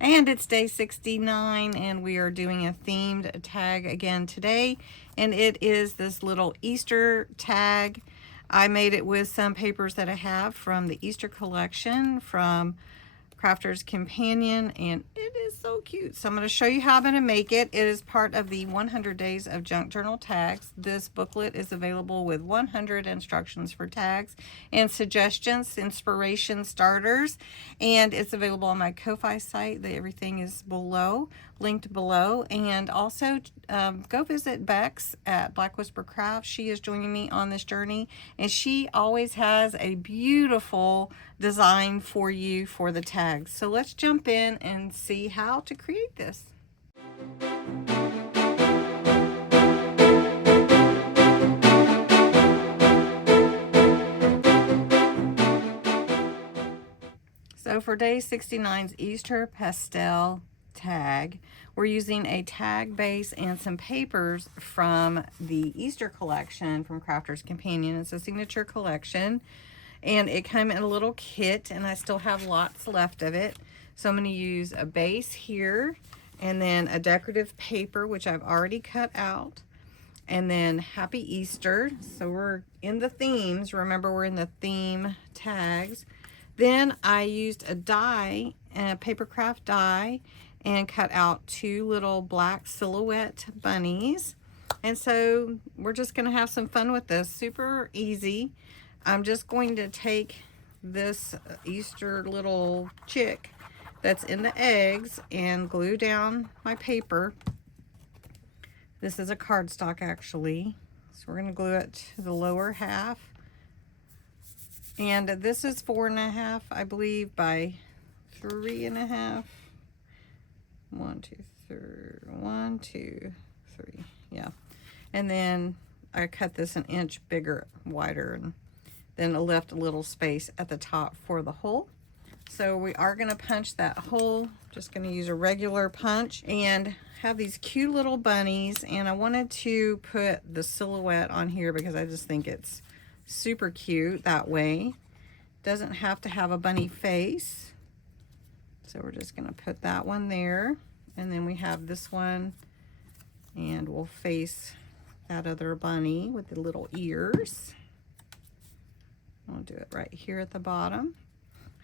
And it's day 69, and we are doing a themed tag again today. And it is this little Easter tag. I made it with some papers that I have from the Easter collection from Crafter's Companion, and it is so cute. So I'm going to show you how I'm going to make it. It is part of the 100 Days of Junk Journal Tags. This booklet is available with 100 instructions for tags and suggestions, inspiration starters, and it's available on my Ko-Fi site. Everything is below, linked below. And also go visit Bexx at Black Whisper Crafts. She is joining me on this journey, and she always has a beautiful design for you for the tags. So let's jump in and see how to create this. So for day 69's Easter pastel tag, we're using a tag base and some papers from the Easter collection from Crafter's Companion. It's a signature collection, and it came in a little kit, and I still have lots left of it. So I'm going to use a base here, and then a decorative paper, which I've already cut out, and then Happy Easter. So we're in the themes. Remember, we're in the theme tags. Then I used a die, a paper craft die, and cut out two little black silhouette bunnies. And so we're just going to have some fun with this. Super easy. I'm just going to take this Easter little chick that's in the eggs and glue down my paper. This is a cardstock actually. So we're going to glue it to the lower half. And this is 4.5, I believe, by 3.5. 1, 2, 3, 1, 2, 3. Yeah. And then I cut this an inch bigger, wider, and then I left a little space at the top for the hole. So we are going to punch that hole. Just going to use a regular punch and have these cute little bunnies. And I wanted to put the silhouette on here because I just think it's super cute that way. Doesn't have to have a bunny face. So we're just going to put that one there. And then we have this one, and we'll face that other bunny with the little ears. I'll do it right here at the bottom.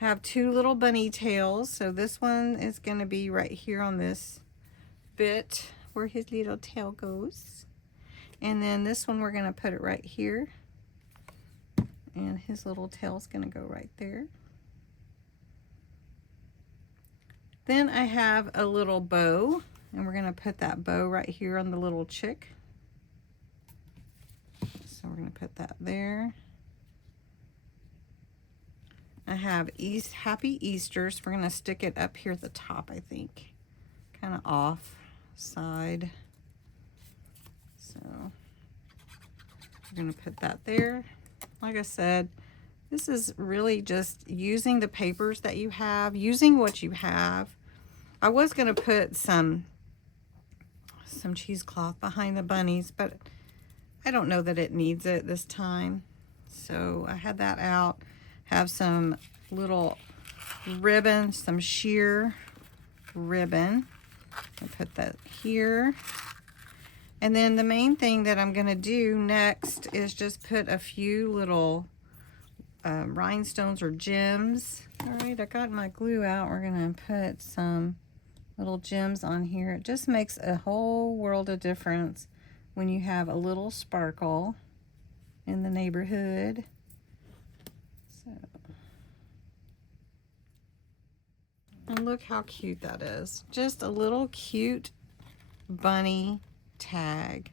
I have two little bunny tails, so this one is going to be right here on this bit where his little tail goes. And then this one, we're going to put it right here. And his little tail's going to go right there. Then I have a little bow, and we're going to put that bow right here on the little chick. So we're going to put that there. I have Happy Easter, so we're going to stick it up here at the top, I think. Kind of off side. So we're going to put that there. Like I said, this is really just using the papers that you have, using what you have. I was going to put some cheesecloth behind the bunnies, but I don't know that it needs it this time. So I had that out. Have some little ribbon, some sheer ribbon. I'll put that here. And then the main thing that I'm going to do next is just put a few little rhinestones or gems. All right, I got my glue out. We're going to put some little gems on here. It just makes a whole world of difference when you have a little sparkle in the neighborhood. So, and look how cute that is. Just a little cute bunny tag,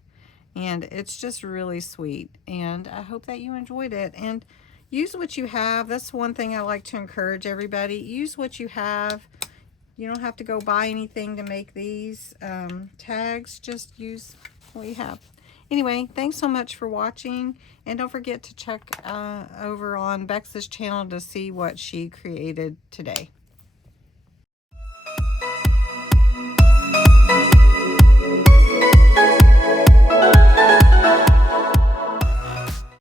and it's just really sweet, and I hope that you enjoyed it. And use what you have. That's one thing I like to encourage everybody. Use what you have. You don't have to go buy anything to make these tags. Just use what you have. Anyway, thanks so much for watching, and don't forget to check over on Bex's channel to see what she created today.